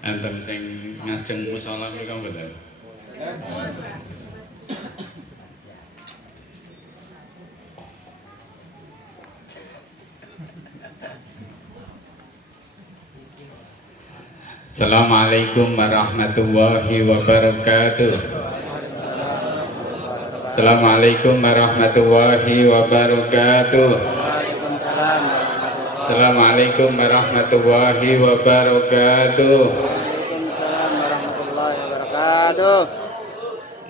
Enten sing ngajeng musala mriku mboten? Assalamualaikum warahmatullahi wabarakatuh. Assalamualaikum warahmatullahi wabarakatuh. Assalamualaikum warahmatullahi wabarakatuh. Waalaikumsalam warahmatullahi wabarakatuh.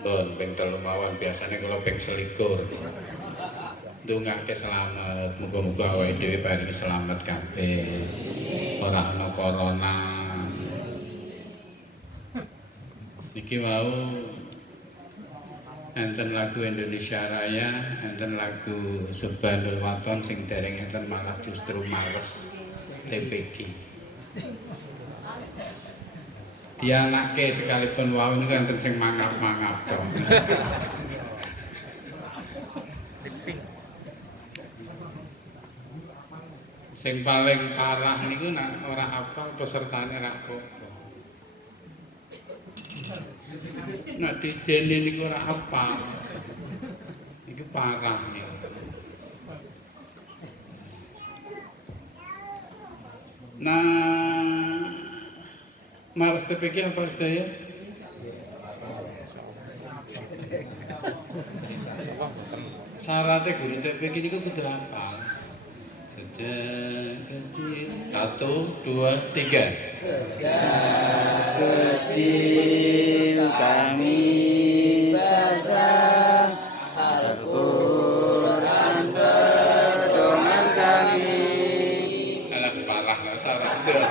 Bon, ping 3 mawon biasane kula ping 21. Ndongake selamat, muga-muga awake dhewe paringi selamat kabeh. Ora ana corona. Niki wau enten lagu Indonesia Raya, enten lagu Subhanul Waton sing dereng enten malah justru males TPG. Dianake sekalipun wau niku enten sing mangap-mangap to. Sing paling parah niku nek ora hafal pesertane ra apa-apa. Nek dijene niku ora hafal. Iki parah niku. Nah, Mars TPG apa saya? Syaratnya guru TPG niku kudu hafal. Sejak kecil 1, 2, 3. Sejak kecil kami baca Al-Quran perdoman kami. Alah parah nggak salah sudah.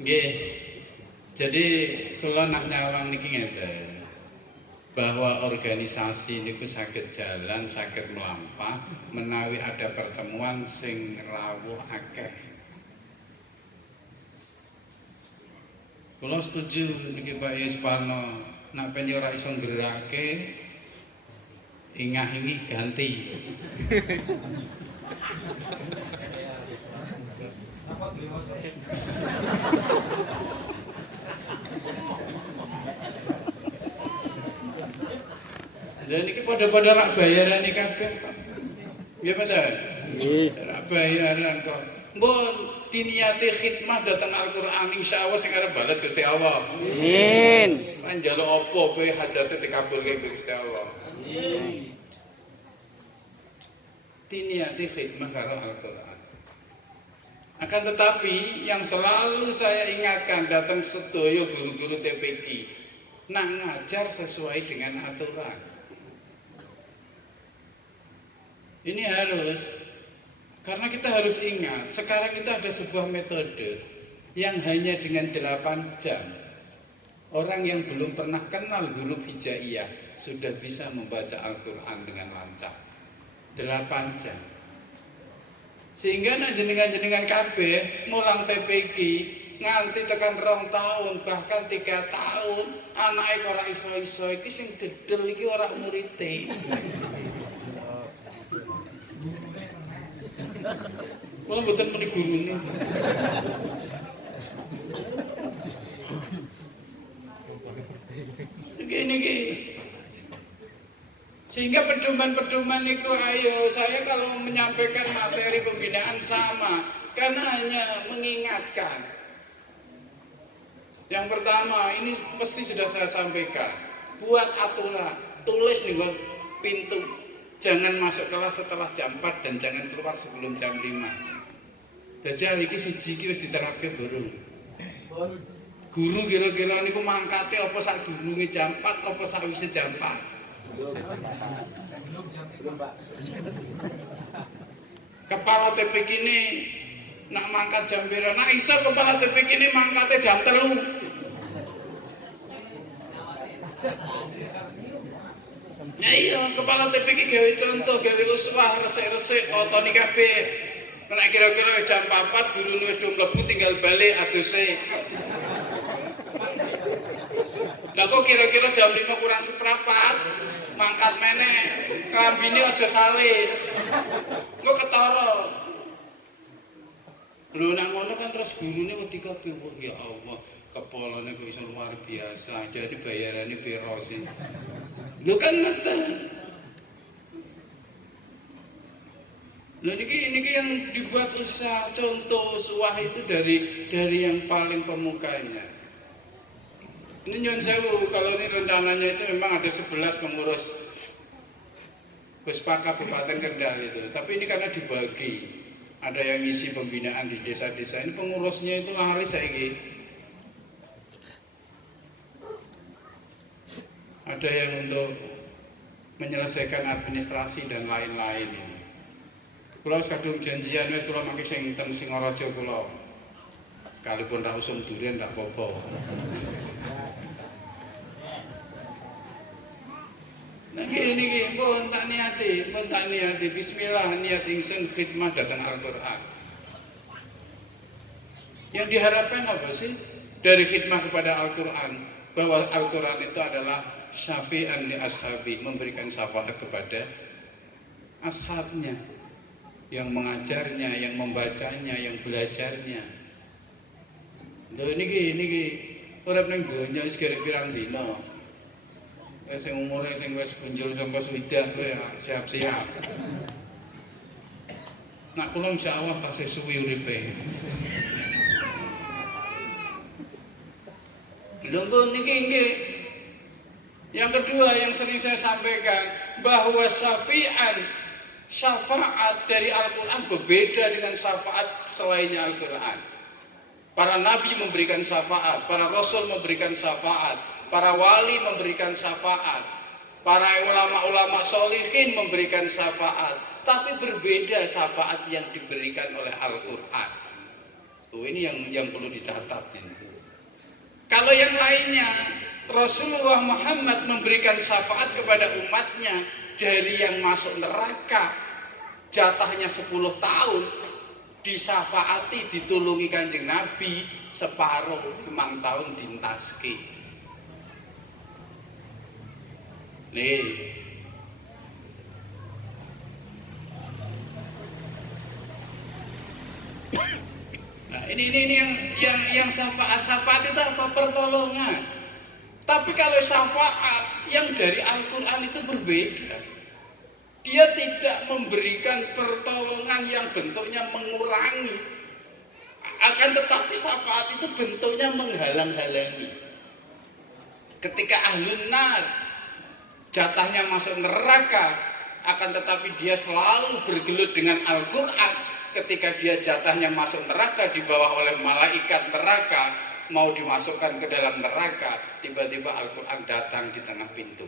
Nggih. Jadi kalau nak nyawang niki ngeten bahwa organisasi niku saged jalan, saged melampah menawi ada pertemuan sing rawuh akeh. Kula setuju niki Pak Yusparno, nak penyo ora iso nggerakake ingah-ingih ganti. Dan ini pada rak bayaran ini kabeh Pak. Nggih betul? Nggih. Rak bayaran kok. Mbon diniati khidmah datang Al-Qur'an insyaallah sing arep balas Gusti Allah. Amin. Kan njaluk apa kowe hajate dikabulke Gusti Allah. Amin. Diniati khidmah karo Al-Qur'an. Akan tetapi yang selalu saya ingatkan datang sedaya guru-guru TPG, nak ngajar sesuai dengan aturan. Ini harus, karena kita harus ingat, sekarang kita ada sebuah metode yang hanya dengan 8 jam. Orang yang belum pernah kenal huruf hijaiyah sudah bisa membaca Al-Quran dengan lancar. 8 jam. Sehingga jenengan-jenengan kabeh mulang TPG nganti tekan 2 tahun bahkan 3 tahun anake ora iso-iso iki sing gedel iki ora murite. Kula mboten muni gurune. Niki. Sehingga pedoman-pedoman itu ayo saya kalau menyampaikan materi pembinaan sama karena hanya mengingatkan. Yang pertama ini mesti sudah saya sampaikan, buat aturan, tulis di pintu, jangan masuk kelas setelah jam 4 dan jangan keluar sebelum jam 5. Jadi iki siji iki wis diterapke guru. Guru kira-kira niku mangkate apa sak durunge jam 4 apa sakwise jam 4. Kepala TPG ini nak mangkat jam pira? Nak iso kepala TPG ini mangkatnya jam 3. Ya iya, kepala TPG gawe contoh, gawe uswah, resik-resik, otoni kabeh. Nek kira-kira jam 4 guru wis mlebu tinggal balik aduse. Lah kok kira-kira jam 5 kurang seprapat mangkat meneh klambine aja salin. Kok ketara. Lho nek ngono kan terus gurune wedi kabeh. Ya Allah, kepolane kok iso luar biasa. Jadi bayarannya piro sih? Lho kan ngeten. Nah ini yang dibuat usaha contoh suah itu dari yang paling pemukanya. Ini nyun sewu, kalau ini rencananya itu memang ada 11 pengurus Puspaka Kabupaten Kendal itu. Tapi ini karena dibagi, ada yang ngisi pembinaan di desa-desa. Ini pengurusnya itu lari saiki. Ada yang untuk menyelesaikan administrasi dan lain-lain ini. Kulo kadung janjian wis kulo mangke sing ten Singaraja kulo. Sekalipun ra usum durian ndak apa-apa. Nah ini pun tak niati, bismillah niat ingsun khidmah datang Al-Qur'an. Yang diharapkan apa sih dari khidmah kepada Al-Qur'an? Bahwa Al-Qur'an itu adalah syafi'an li ashabi, memberikan syafaat kepada ashabnya, yang mengajarnya, yang membacanya, yang belajarnya. Lho niki urip ning donya wis gerek pirang dina. Sing umure sing wis punjul sampe swidak kowe siap-siap. Nak kula insyaallah tasih suwi uripe. Lho niki nggih. Yang kedua yang sering saya sampaikan bahwa syafaat dari Al-Quran berbeda dengan syafaat selainnya Al-Quran. Para nabi memberikan syafaat, para rasul memberikan syafaat, para wali memberikan syafaat, para ulama-ulama solihin memberikan syafaat. Tapi berbeda syafaat yang diberikan oleh Al-Quran. Ini yang perlu dicatat ini. Kalau yang lainnya, Rasulullah Muhammad memberikan syafaat kepada umatnya dari yang masuk neraka jatahnya 10 tahun disyafaati, ditulungi Kanjeng Nabi separuh 5 tahun dintaski. Nih. Nah, ini yang syafaat itu apa? Pertolongan. Tapi kalau syafaat yang dari Al-Quran itu berbeda. Dia tidak memberikan pertolongan yang bentuknya mengurangi. Akan tetapi syafaat itu bentuknya menghalang-halangi. Ketika ahlun nar jatahnya masuk neraka, akan tetapi dia selalu bergelut dengan Al-Quran. Ketika dia jatahnya masuk neraka dibawa oleh malaikat neraka, mau dimasukkan ke dalam neraka, tiba-tiba Al-Quran datang di tengah pintu.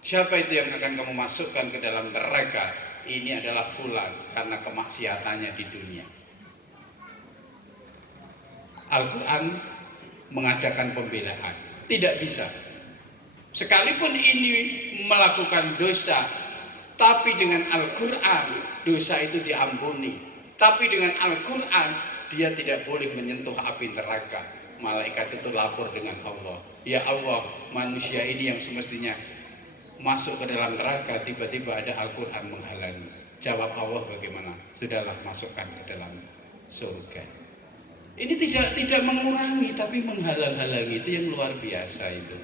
Siapa itu yang akan kamu masukkan ke dalam neraka? Ini adalah fulan karena kemaksiatannya di dunia. Al-Quran mengadakan pembelaan. Tidak bisa. Sekalipun ini melakukan dosa, tapi dengan Al-Quran dosa itu diampuni. Tapi dengan Al-Quran dia tidak boleh menyentuh api neraka. Malaikat itu lapor dengan Allah. Ya Allah, manusia ini yang semestinya masuk ke dalam neraka, tiba-tiba ada Al-Quran menghalangi. Jawab Allah bagaimana? Sudahlah, masukkan ke dalam surga. Ini tidak mengurangi, tapi menghalang-halangi. Itu yang luar biasa itu.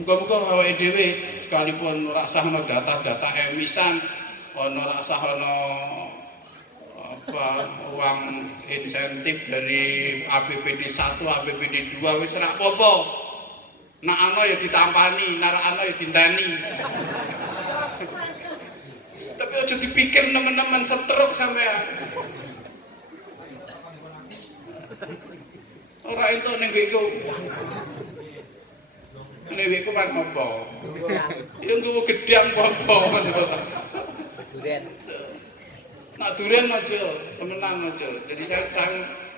Muka-muka awake dhewe sekalipun ora sahno data-data emisan, ora sahno uang insentif dari APBD 1, APBD 2 wis ora apa-apa. Nak ana ya ditampani, nek ana ya dinteni. Tapi aja dipikir teman-teman setruk sampean. Ora entuk ning kowe. Ning kowe kan apa? Ya nggo gedang apa ngono. Durian. Nak durian aja, temenan aja. Jadi saya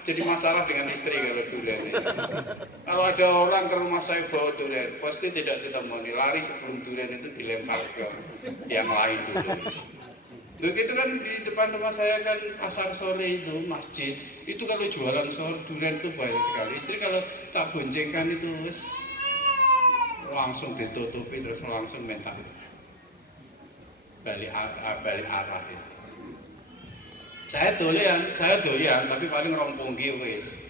jadi masalah dengan istri kalau durian ini. Kalau ada orang ke rumah saya bawa durian, pasti tidak ditemani. Lari sebelum durian itu dilempar ke yang lain dulu. Begitu kan di depan rumah saya kan pasar sore itu, masjid. Itu kalau jualan sore durian itu banyak sekali. Istri kalau tak boncengkan itu langsung ditutupi terus langsung minta balik arah itu. Saya doyan, tapi paling rompong wis.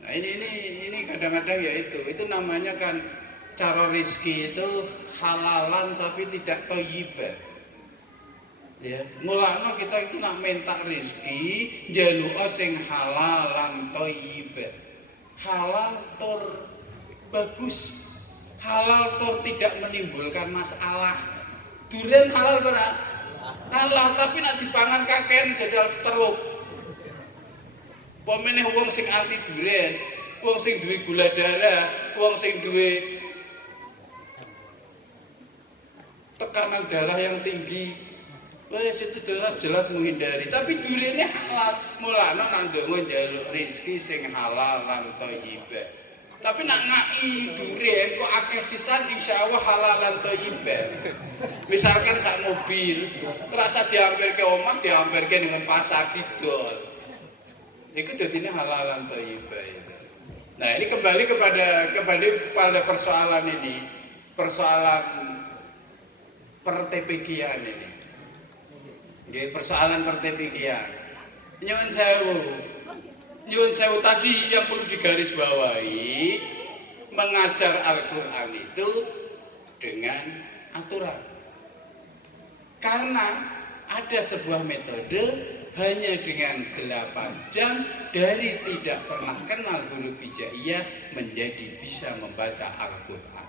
Nah ini kadang-kadang ya itu namanya kan cara rezeki itu halalan tapi tidak thayyibah. Ya, mulanya kita itu nak minta rezeki njaluk sing halalan thayyibah. Halal tur bagus. Halal tur tidak menimbulkan masalah. Durian halal ora? Halal, tapi nak dipangan kakean jajal stroke. Pemene wong sing anti durian, wong sing duwe gula darah, wong sing duwe tekanan darah yang tinggi, wes itu jelas menghindari. Tapi duriannya halal, mulane nang ndonga njaluk rezeki sing halal lan thayyibah. Tapi nak ngai durian kok akeh sisan insyaallah halal lan thayyibah. Misalkan sak mobil, rasa diampirke omah, diampirke dengan pasar didol. Itu jadinya halal lan thayyibah. Nah, ini kembali kepada persoalan ini, persoalan pertepikian ini. Nggih, persoalan pertepikian. Nyuwun sewu tadi yang perlu digarisbawahi, mengajar Al-Qur'an itu dengan aturan. Karena ada sebuah metode hanya dengan 8 jam dari tidak pernah kenal huruf hijaiyah menjadi bisa membaca Al-Qur'an.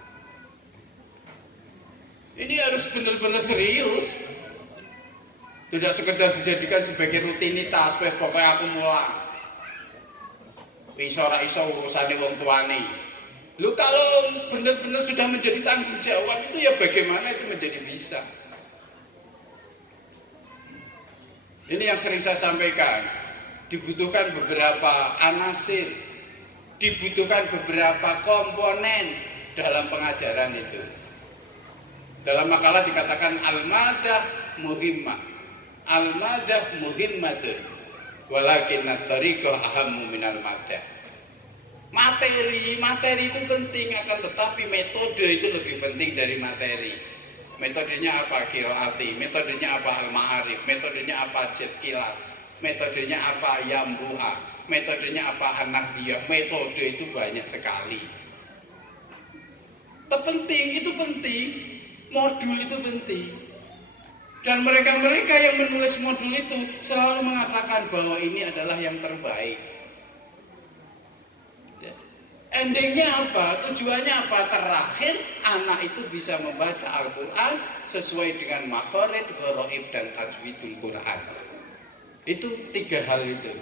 Ini harus benar-benar serius. Tidak sekedar dijadikan sebagai rutinitas, wes pokoknya aku mulang. Iso ora iso urusane wong tuane. Lu kalau benar-benar sudah menjadi tanggung jawab itu ya bagaimana itu menjadi bisa. Ini yang sering saya sampaikan. Dibutuhkan beberapa anasir, dibutuhkan beberapa komponen dalam pengajaran itu. Dalam makalah dikatakan al-madah muhimmah. Al-madah muhimmatun. Walakin at-tariqah ahammu minal madah. Materi itu penting, akan tetapi metode itu lebih penting dari materi. Metodenya apa? Qiraati, metodenya apa? Al-ma'arif, metodenya apa? Jadkilat, metodenya apa? Yambuha, metodenya apa? An-nahdiyah. Metode itu banyak sekali. Itu penting, modul itu penting. Dan mereka-mereka yang menulis modul itu selalu mengatakan bahwa ini adalah yang terbaik. Endingnya apa? Tujuannya apa? Terakhir anak itu bisa membaca Al-Quran sesuai dengan makhorid, gharaib, dan tajwidul Quran. Itu 3 hal itu.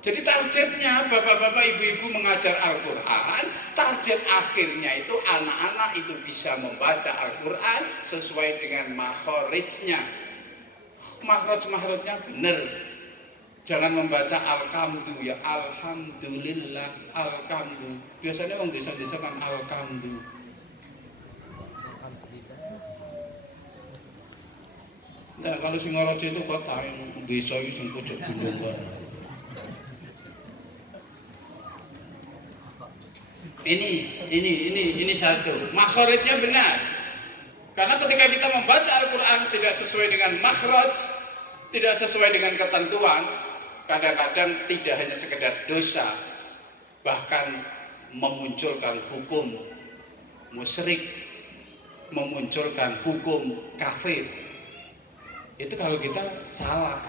Jadi targetnya bapak-bapak ibu-ibu mengajar Al-Quran, target akhirnya itu anak-anak itu bisa membaca Al-Quran sesuai dengan makhoridnya. Makhraj-makhrajnya benar. Jangan membaca al-kamdu ya alhamdulillah al-kamdu. Biasanya orang desa-desa kan al-kamdu. Nah, kalau Singaraja itu kota yang desa itu sing pojok gunung. Ini satu. Makhrajnya benar. Karena ketika kita membaca Al-Quran tidak sesuai dengan makhraj, tidak sesuai dengan ketentuan, kadang-kadang tidak hanya sekedar dosa, bahkan memunculkan hukum musyrik, memunculkan hukum kafir. Itu kalau kita salah.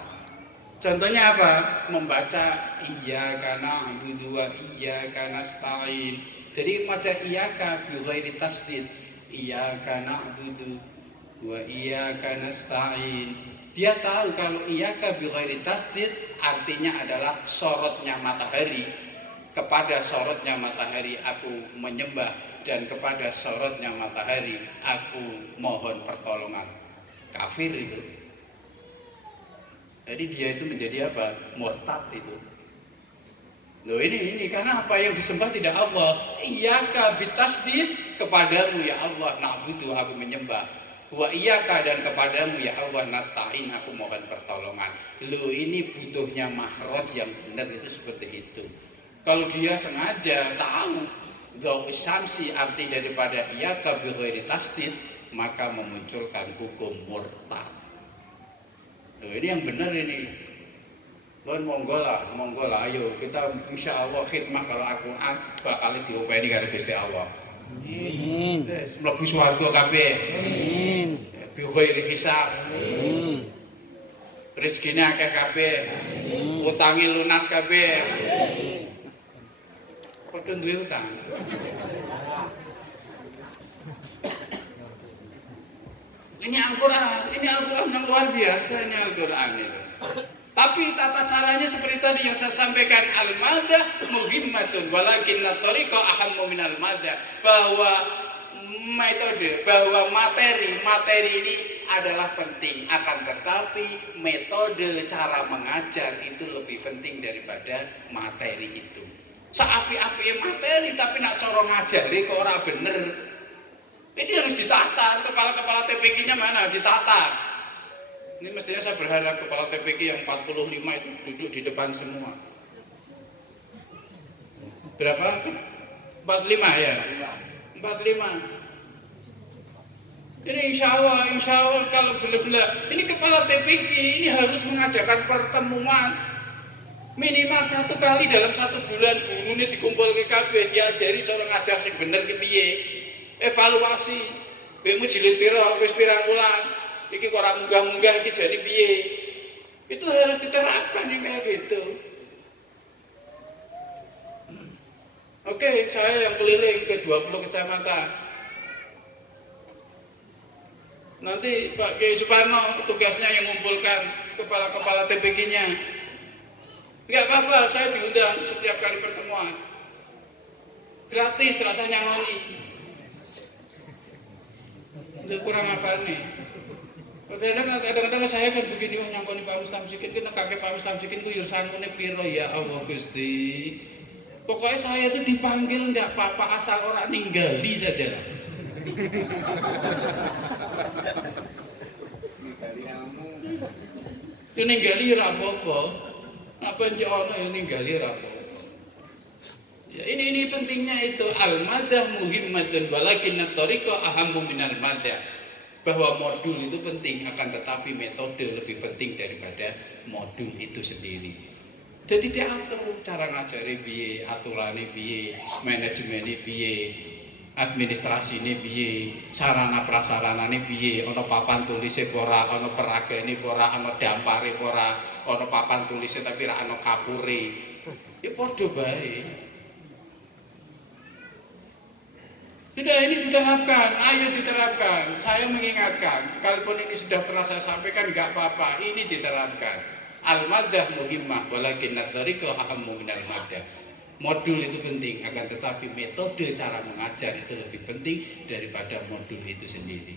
Contohnya apa? Membaca iyyaka na'budu wa iyyaka nasta'in. Jadi baca iyyaka bi ghairi tasdid, iyyaka na'budu wa iyyaka nasta'in. Dia tahu kalau iyyaka bi ghairi tasdid artinya adalah sorotnya matahari. Kepada sorotnya matahari aku menyembah, dan kepada sorotnya matahari aku mohon pertolongan. Kafir itu. Jadi dia itu menjadi apa? Murtad itu. Loh ini karena apa? Yang disembah tidak Allah. Iyyaka bitasdid, kepadamu ya Allah na'budu aku menyembah. Wa iyyaka dan kepadamu ya Allah nasta'in aku mohon pertolongan. Lo ini butuhnya makhraj yang benar itu seperti itu. Kalau dia sengaja tahu dhawu syamsi arti daripada iyyaka bi ghairi tasdid, maka memunculkan hukum murtad. Loh, ini yang benar ini. Lon monggo lah, ayo kita insya Allah khidmah kalau Al-Quran bakal diopeni karo Gusti Allah. Amin. Wis mlebu swarga kabeh. Amin. Bi ghairi hisab. Amin. Rezekine akeh kabeh. Utangi lunas kabeh. Padha duwe utang. Ini Al-Quran yang luar biasa ini Al-Quran itu. Tapi tata caranya seperti tadi yang saya sampaikan, al-madah muhimmatun walakinna tariqa ahammu minal madah, bahwa metode, bahwa materi ini adalah penting, akan tetapi metode cara mengajar itu lebih penting daripada materi itu. Saapi-api materi tapi nak cara ngajari kok ora bener. Ini harus ditata, kepala-kepala TPQ-nya mana? Ditata. Ini mestinya saya berharap kepala TPQ yang 45 itu duduk di depan semua. Berapa? 45 ya? 45. Ini insya Allah kalau benar-benar ini kepala TPQ ini harus mengadakan pertemuan minimal 1 kali dalam 1 bulan. Guru ini dikumpul ke KB, diajari cara ngajar sing bener ke piye. Evaluasi, kowe jilid pira, wis pirang wulan. Iki kok ora munggah-munggah iki jadi piye? Itu harus diterapkan kayak gitu. Oke, saya yang keliling ke 20 kecamatan. Nanti Pak Kiai Suparno tugasnya yang mengumpulkan kepala-kepala TPQ-nya. Enggak apa-apa, saya diundang setiap kali pertemuan. Gratis rasanya ngoni. Itu kurang apa nih? Kadang-kadang saya kan begini, wah nyangkoni Pak Ustaz Tamsikin, kena kakek Pak Ustaz Tamsikin ku yursangune piro ya Allah Gusti. Pokoknya saya itu dipanggil ndak apa-apa asal orang ninggali saja. Itu ninggali ora apa-apa. Apa nje ono ya ninggali ora apa-apa. Ya, ini pentingnya itu al-madah muhimmatun walakinna tariqa ahammu minal madah. Bahwa modul itu penting, akan tetapi metode lebih penting daripada modul itu sendiri. Jadi diatur cara ngajari piye, aturane piye, manajemennya piye, administrasine piye, sarana prasaranane piye, ana papan tulise ora, ana peragane ora, ana dampare ora, ana papan tulise tapi ra ana kapure. Ya padha bae. Tidak, ini diterapkan, ayo diterapkan. Saya mengingatkan, sekalipun ini sudah pernah saya sampaikan, nggak apa-apa, ini diterapkan. Al-madah muhimmah, walakin tariqa ahammu minal madah. Modul itu penting, akan tetapi metode cara mengajar itu lebih penting daripada modul itu sendiri.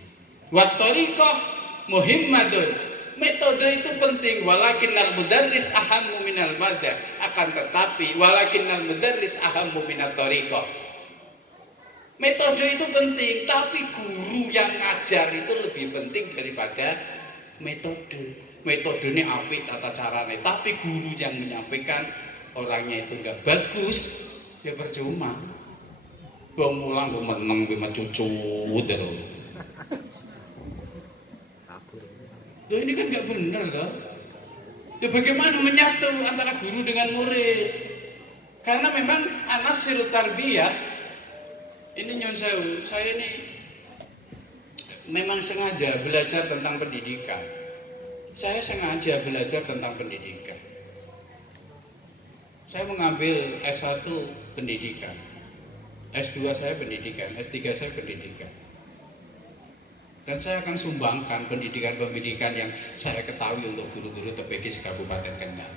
Wa tariqah muhimmatun, metode itu penting, walakin al-mudarris ahammu minal madah. Akan tetapi, walakin al-mudarris ahammu minal tariqah. Metode itu penting, tapi guru yang ngajar itu lebih penting daripada metode. Metode ini apik tata caranya, tapi guru yang menyampaikan orangnya itu enggak bagus, ya percuma. Wong mulang kok meneng kuwi cucu terus. Loh, ini kan enggak benar toh. Ya bagaimana menyatu antara guru dengan murid? Karena memang anasirut tarbiyah ini nyon sewu, saya ini memang sengaja belajar tentang pendidikan. Saya sengaja belajar tentang pendidikan. Saya mengambil S1 pendidikan, S2 saya pendidikan, S3 saya pendidikan. Dan saya akan sumbangkan pendidikan-pendidikan yang saya ketahui untuk guru-guru TPQ Kabupaten Kendal.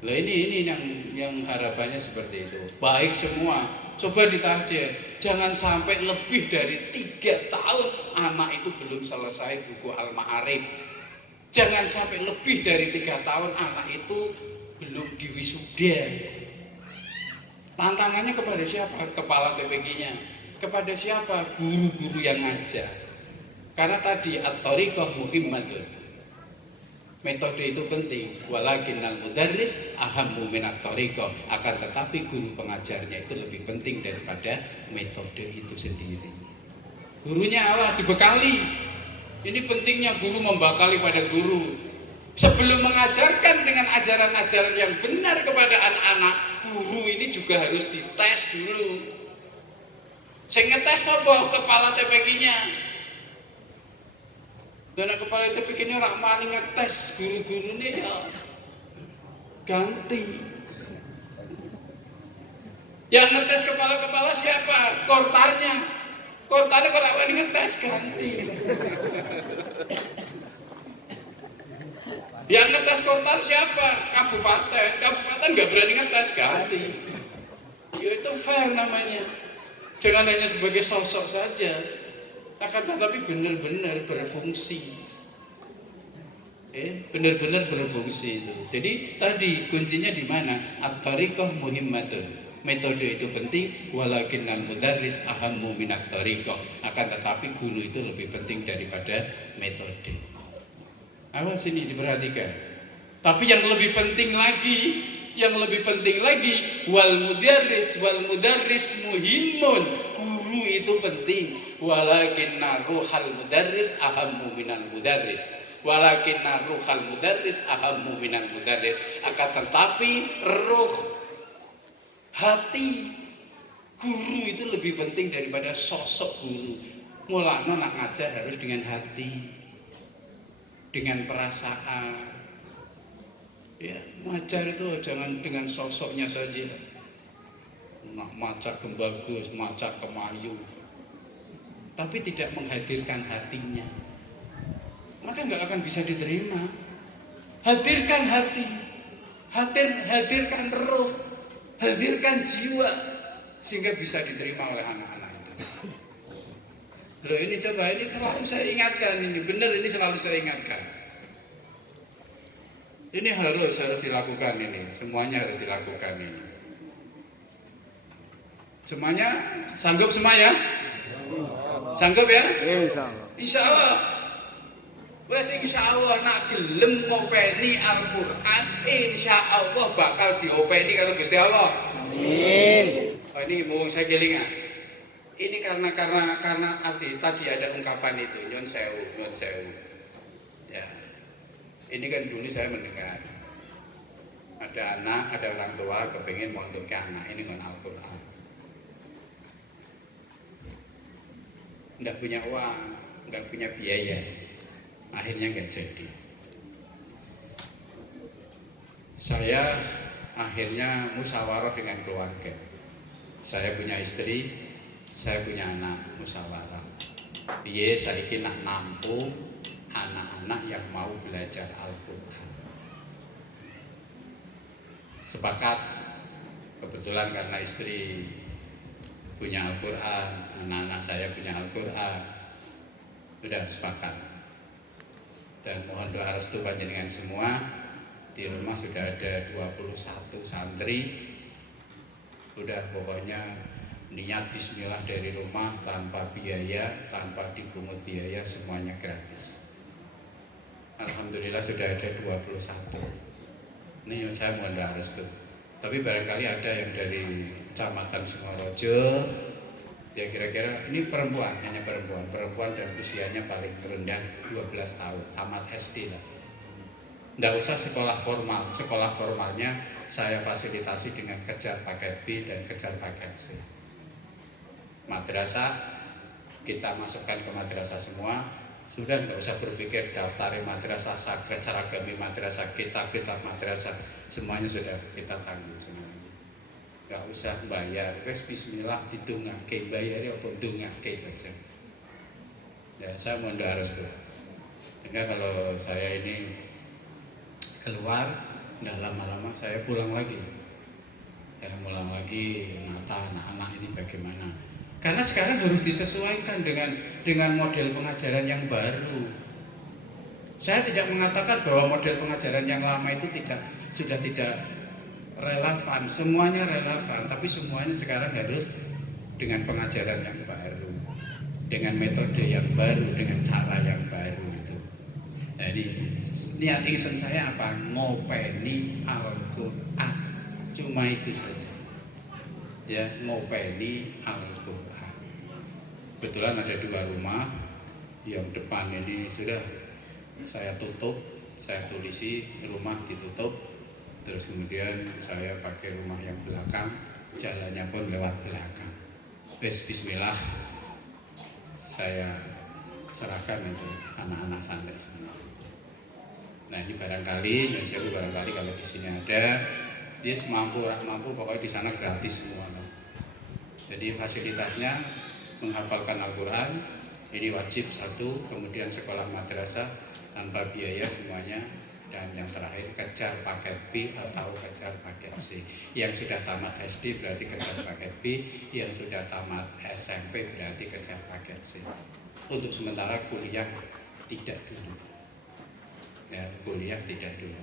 Nah ini yang harapannya seperti itu. Baik semua. Coba ditarget, jangan sampai lebih dari 3 tahun anak itu belum selesai buku Al-Ma'arif. Jangan sampai lebih dari 3 tahun anak itu belum diwisuda. Tantangannya kepada siapa? Kepala TPQ-nya. Kepada siapa? Guru-guru yang ngajar. Karena tadi at-thariqah muhimmatun. Metode itu penting, walakinnal mudarris ahammu minat thariqah. Akan tetapi guru pengajarnya itu lebih penting daripada metode itu sendiri. Gurunya awas dibekali. Ini pentingnya guru membekali pada guru. Sebelum mengajarkan dengan ajaran-ajaran yang benar kepada anak-anak, guru ini juga harus dites dulu. Saya ngetes apa kepala TPQ-nya. Dan kepala TPQ-nya rak mani ngetes guru-gurunya ya ganti. Yang ngetes kepala-kepala siapa? Kortarnya. Kortarnya kalau rak mani ngetes ganti. Yang ngetes kortar siapa? Kabupaten. Kabupaten nggak berani ngetes ganti. Ya itu fair namanya. Jangan hanya sebagai sosok saja, akan tetapi benar-benar berfungsi. Benar-benar berfungsi itu. Jadi tadi kuncinya di mana? At-thariqah muhimmatun. Metode itu penting, walakinnal mudarris ahammu minat thariqah. Akan tetapi guru itu lebih penting daripada metode. Awas ini diperhatikan. Tapi yang lebih penting lagi, wal mudarris muhimun. Guru itu penting, walakinna ruhal mudarris ahammu minal mudarris. Walakinna ruhal mudarris ahammu minal mudarris. Akan tetapi ruh, hati guru itu lebih penting daripada sosok guru. Mulanya nak ngajar harus dengan hati, dengan perasaan. Ya, ngajar itu jangan dengan sosoknya saja. Nak maca bagus, maca kemayu, tapi tidak menghadirkan hatinya, maka nggak akan bisa diterima. Hadirkan hati, hadirkan roh, hadirkan jiwa, sehingga bisa diterima oleh anak-anak itu. Loh ini coba, ini selalu saya ingatkan, ini benar, ini selalu saya ingatkan. Ini harus dilakukan ini, semuanya harus dilakukan ini. Semuanya sanggup semuanya? Sanggup ya? Insya Allah. Wes insya Allah nak gelem ngopeni Al-Quran, insya Allah bakal diopeni kalau Gusti Allah. Amin. Oh, ini mau saya kelingan. Ini karena tadi ada ungkapan itu nyon sewu. Ya. Ini kan dulu saya mendengar ada anak, ada orang tua kepingin mondokkan anak ini dengan Al-Quran, nggak punya uang, nggak punya biaya, akhirnya nggak jadi. Saya akhirnya musyawarah dengan keluarga. Saya punya istri, saya punya anak, musyawarah. Piye saiki nak nampung anak-anak yang mau belajar Al-Quran. Sepakat, kebetulan karena istri punya Al-Quran, anak-anak saya punya Al-Quran, sudah sepakat. Dan mohon doa restu panjenengan semua. Di rumah sudah ada 21 santri. Udah pokoknya niat bismillah dari rumah tanpa biaya, tanpa dipungut biaya, semuanya gratis. Alhamdulillah sudah ada 21. Ini yang saya mohon doa restu. Tapi barangkali ada yang dari Kecamatan Singorojo, ya kira-kira ini perempuan, hanya perempuan dan usianya paling rendah 12 tahun, tamat SD lah. Nggak usah sekolah formal, sekolah formalnya saya fasilitasi dengan kejar paket B dan kejar paket C. Madrasah kita masukkan ke madrasah semua. Sudah nggak usah berpikir daftar madrasah, seragami madrasah, kitab madrasah, semuanya sudah kita tanggung semuanya. Nggak usah bayar, wes bismillah didongake, bayar apa dongake saja. Ya saya mohon doa restu. Sehingga kalau saya ini keluar, nggak lama-lama saya pulang lagi. Ya pulang lagi, nata anak-anak ini bagaimana? Karena sekarang harus disesuaikan dengan model pengajaran yang baru. Saya tidak mengatakan bahwa model pengajaran yang lama itu sudah tidak relevan. Semuanya relevan, tapi semuanya sekarang harus dengan pengajaran yang baru. dengan metode yang baru, dengan cara yang baru itu. Jadi niat ingsun saya apa? Ngopeni Al-Quran, cuma itu saja. Ya, ngopeni Al-Quran. Kebetulan ada 2 rumah, yang depan ini sudah saya tutup, saya tulisi rumah ditutup, terus kemudian saya pakai rumah yang belakang, jalannya pun lewat belakang. Bismillah, saya serahkan untuk anak-anak santri semua. Nah ini barangkali, yang saya barangkali kalau di sini ada, dia mampu pokoknya di sana gratis semua. Jadi fasilitasnya menghafalkan Al-Quran, ini wajib 1, kemudian sekolah madrasah tanpa biaya semuanya, dan yang terakhir kejar paket B atau kejar paket C. Yang sudah tamat SD berarti kejar paket B, yang sudah tamat SMP berarti kejar paket C. Untuk sementara kuliah tidak dulu. Ya, kuliah tidak dulu.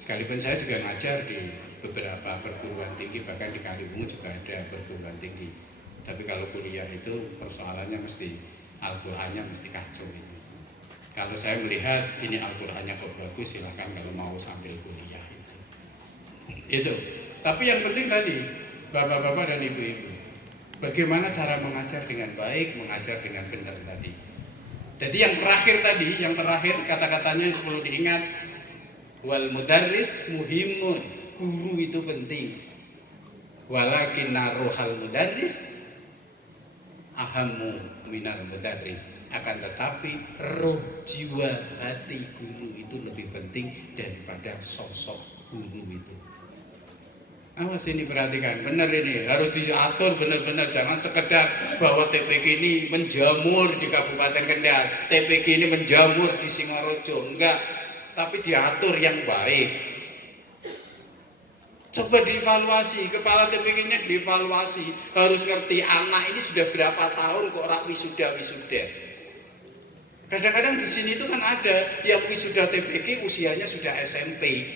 Sekalipun saya juga ngajar di beberapa perguruan tinggi, bahkan di Kaliwungu juga ada perguruan tinggi. Tapi kalau kuliah itu persoalannya mesti Al-Qur'annya mesti kacau ini. Kalau saya melihat ini Al-Qur'annya kok bagus, silahkan kalau mau sambil kuliah itu. Itu. Tapi yang penting tadi, bapak-bapak dan ibu-ibu, bagaimana cara mengajar dengan baik, mengajar dengan benar tadi. Jadi yang terakhir kata-katanya yang perlu diingat, wal mudarris muhimun, guru itu penting. Walakinna ruhal mudarris ahammu minar mudarris, akan tetapi roh jiwa hati guru itu lebih penting daripada sosok guru itu. Awas ini perhatikan, benar ini harus diatur benar-benar, jangan sekedar bahwa TPG ini menjamur di Kabupaten Kendal, TPG ini menjamur di Singaraja, enggak, tapi diatur yang baik. Coba dievaluasi, kepala TPG-nya dievaluasi, harus ngerti anak ini sudah berapa tahun kok rak wisuda. Kadang-kadang di sini itu kan ada yang wisuda TPG usianya sudah SMP.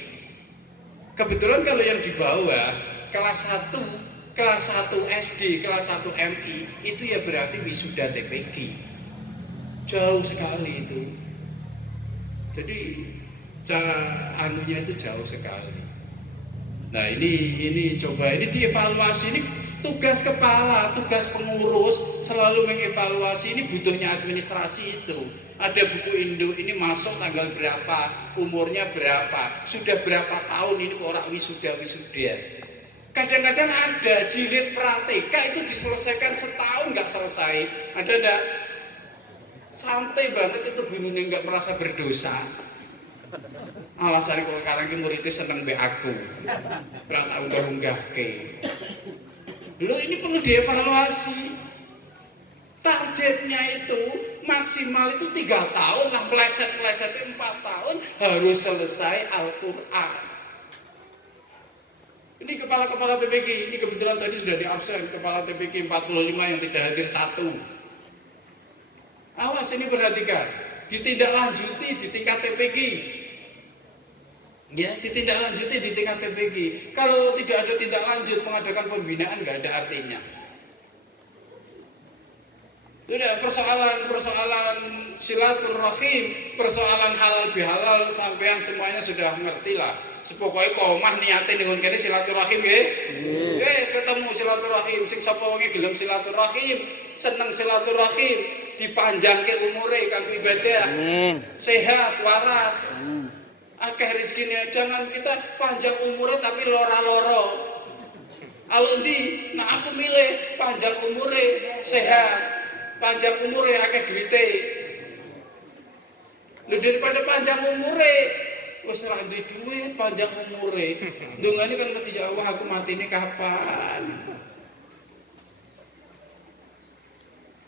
Kebetulan kalau yang di bawah kelas 1 SD, kelas 1 MI itu ya berarti wisuda TPG. Jauh sekali itu. Jadi cara anunya itu jauh sekali. Nah ini coba ini dievaluasi, ini tugas kepala, tugas pengurus selalu mengevaluasi, ini butuhnya administrasi itu. Ada buku induk ini masuk tanggal berapa, umurnya berapa, sudah berapa tahun ini kok orang wisuda. Kadang-kadang ada jilid prateka itu diselesaikan setahun nggak selesai. Ada enggak? Santai banget itu gurunya nggak merasa berdosa. Alasannya kok sekarang ini muridnya seneng be aku, berata unggah ke. Loh ini perlu dievaluasi. Targetnya itu maksimal itu 3 tahun lah, meleset-melesetnya 4 tahun harus selesai Al-Quran. Ini kepala-kepala TPG, ini kebetulan tadi sudah diabsen, kepala TPG 45 yang tidak hadir 1. Awas ini perhatikan, ditindaklanjuti di tingkat TPG. Ya, ditindaklanjuti di tingkat TPG. Kalau tidak ada tindak lanjut, mengadakan pembinaan nggak ada artinya. Sudah persoalan silaturahim, persoalan halal bihalal, sampean semuanya sudah ngerti lah. Sepokoknya komah niatin dengan kene silaturahim ya. Ketemu silaturahim, sing sapa wong gelem silaturahim, seneng silaturahim, dipanjangke umure kanggo ibadah. Amin. Sehat, waras. Akeh rezekine, jangan kita panjang umure tapi loro-loro. Aldi, nah aku milih panjang umure, sehat. Panjang umure akeh duwite. Lho daripada panjang umure wis ora duwe duit, panjang umure. Ndongane kan mesti ya Allah aku matine kapan.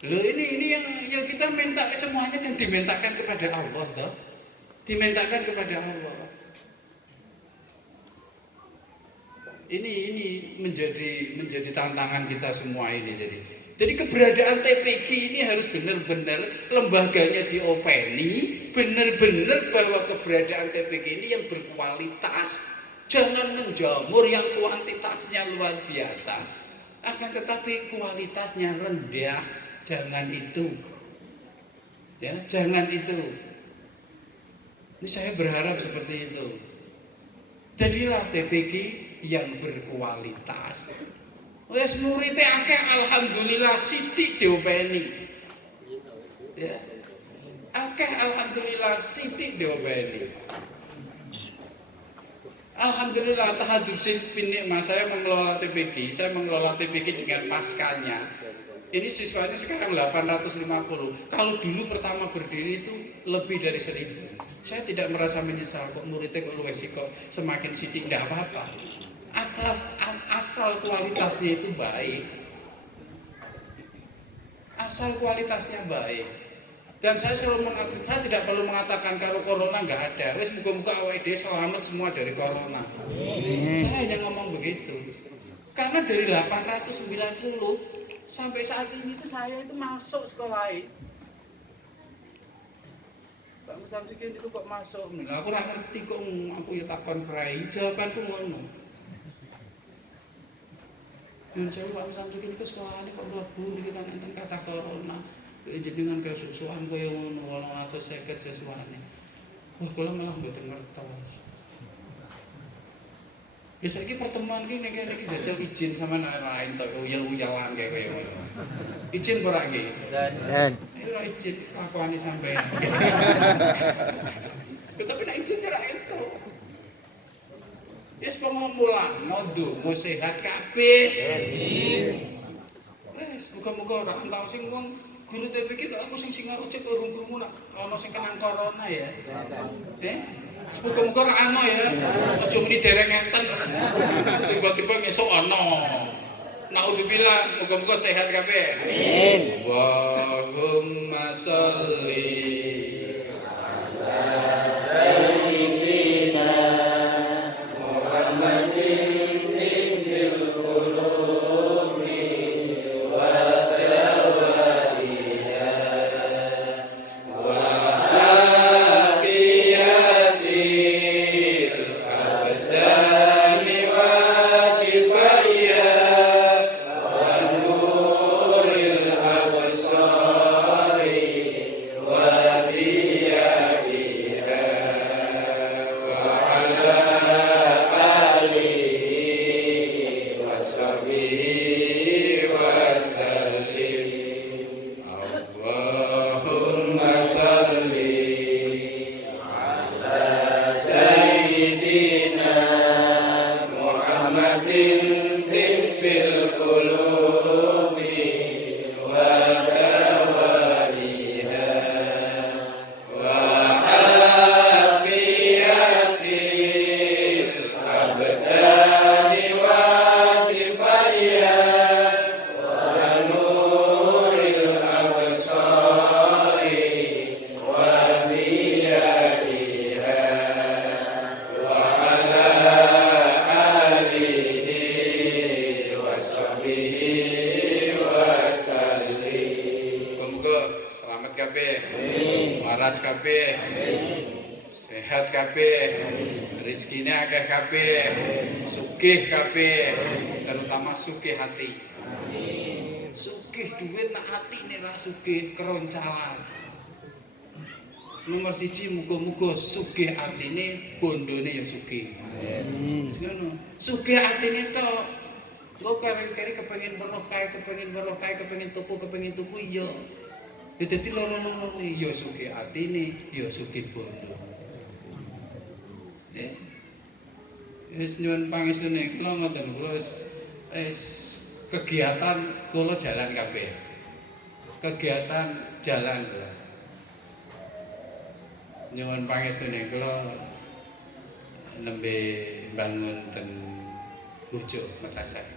Lho ini yang kita minta semuanya kan dimintakan kepada Allah toh. Dimintakan kepada Allah. Ini menjadi tantangan kita semua ini Jadi keberadaan TPG ini harus benar-benar lembaganya diopeni, benar-benar bahwa keberadaan TPG ini yang berkualitas, jangan menjamur yang kuantitasnya luar biasa, akan tetapi kualitasnya rendah. Jangan itu. Ya, jangan itu. Ini saya berharap seperti itu. Jadilah TPG yang berkualitas. Wes muridé akeh alhamdulillah sithik diopeni. Ya. Akeh alhamdulillah sithik diopeni. Alhamdulillah tahadub pinik Mas, saya mengelola TPG, dengan paskanya. Ini siswanya sekarang 850. Kalau dulu pertama berdiri itu lebih dari 1000. Saya tidak merasa menyesal kok muridnya kok luwes kok semakin sithik, tidak apa-apa. Asal kualitasnya itu baik. Asal kualitasnya baik. Dan saya tidak perlu mengatakan kalau corona nggak ada. Wes muka-muka awake dhewe selamat semua dari corona. Saya hanya ngomong begitu. Karena dari 890 sampai saat ini itu saya itu masuk sekolah. Pak Mustamsikin itu kok masuk? Aku nggak ngerti kok, aku ya takon krai. Jawabanku ngono. Dan saya Pak Mustamsikin itu sekolahnya kok mlebu iki kan enten kata corona. Jenengan kesusuan kaya ngono 850 sesuane. Wah, kula malah mboten ngertos. Ya saiki pertemuan iki nek iki jajal izin sama lain tok uyel-uyelan kaya ngono. Izin ora nggih? Dan. Ora izin lakoni sampean. Tapi nek izin ora itu. Yes pemula nodo mau sehat kabeh. Amin. Wes muga-muga ora entar sing wong guru TPG kok aku sing ojek kok krungu nak ana sing kenang corona ya. Muga-muga ora ana ya. Aja muni dereng ngenten. Tiba-tiba besok ana. Naudzubillah, muga-muga sehat kabeh. Amin. Allahumma sholli ala sayyidina Muhammadin ibnil qulubi wa waras kabeh, sehat kabeh, rezekine akeh kabeh, sugih kabeh, terutama sugih hati. Sugih duit nak atine ra sugih keroncalan. Nomor 1 muga-muga sugih atine bondone ya sugih. Ngono. Sugih atine tok. Kok kari-kari kepengin berkah, kepengin tuku iya. Ya dadi loro-loro ya sugih atine, ya sugih bondo. Wis nyuwun pangestune kula ngoten kula wis kegiatan kula jalan kabeh. Kegiatan jalan kula. Nyuwun pangestune kula nembe bangun ten Lucu Makassar.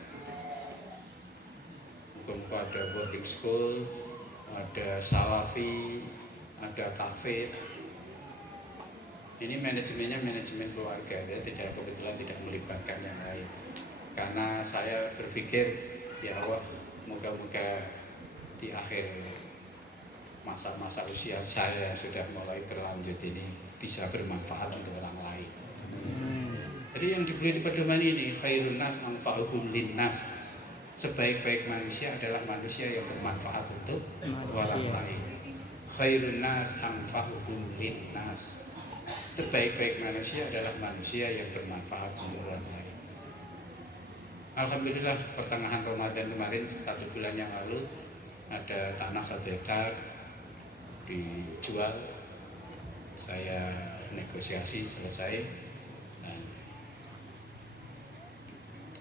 Muga ada boarding school, ada salafi, ada tahfidz. Ini manajemennya manajemen keluarga, ya tidak kebetulan tidak melibatkan yang lain. Karena saya berpikir ya Allah, moga-moga di akhir masa-masa usia saya yang sudah mulai berlanjut ini bisa bermanfaat untuk orang lain. Jadi yang diberi di pedoman ini khairun nas manfa'uhum linnas. sebaik-baik manusia adalah manusia yang bermanfaat untuk orang lain. Khairun nas anfa'uhum linnas. Sebaik-baik manusia adalah manusia yang bermanfaat untuk orang lain. Alhamdulillah pertengahan Ramadan kemarin 1 bulan yang lalu ada tanah 1 hektar dijual, saya negosiasi selesai. Dan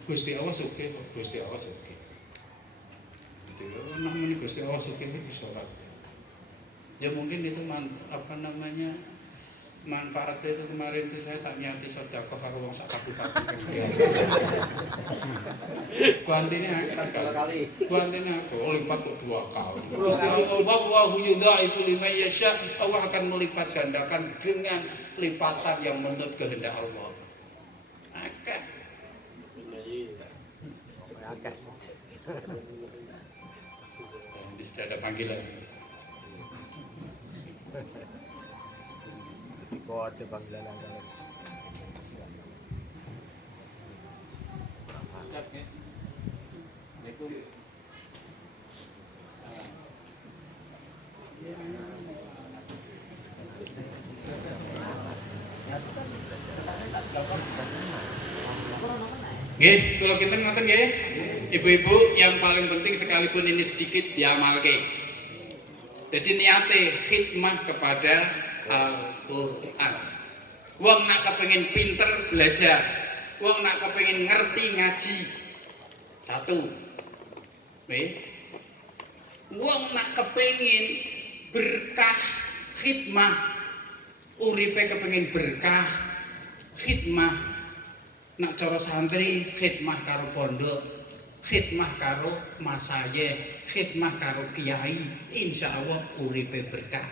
Gusti Allah sugih, Gusti Allah sugih. Itu namanya Gusti Allah sugih itu sholat. Ya mungkin itu manfaatnya itu kemarin itu saya tak niati sedekah karo wong sak kabupaten. Kuantine aku lipat kok 2 kali. Gusti Allah wallahu yudhaifu liman yasha. Allah akan melipat gandakan dengan lipatan yang menurut kehendak Allah. Akeh. Bisa ada panggilan. Kode panggilan angkatan. Nggih, kula kinten ngoten nggih. Ibu-ibu, yang paling penting sekalipun ini sedikit diamalke. Jadi niate khidmah kepada Al-Qur'an. Wong nak kepengin pinter belajar, wong nak kepengin ngerti ngaji. 1. Wong nak kepengin berkah khidmah, uripe kepengin berkah khidmah. Nak cara santri khidmah karo pondok, khidmah karo masayeh, khidmah karo kiai, insyaallah uripe berkah.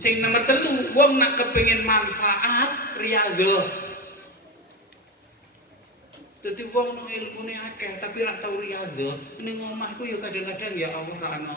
Sing nomor 3, wong nak kepengin manfaat riyadhah. Dadi wong nang ilmune akeh tapi ra tau riyadhah, ning omah iku ya kadang-kadang ya Allah ra ana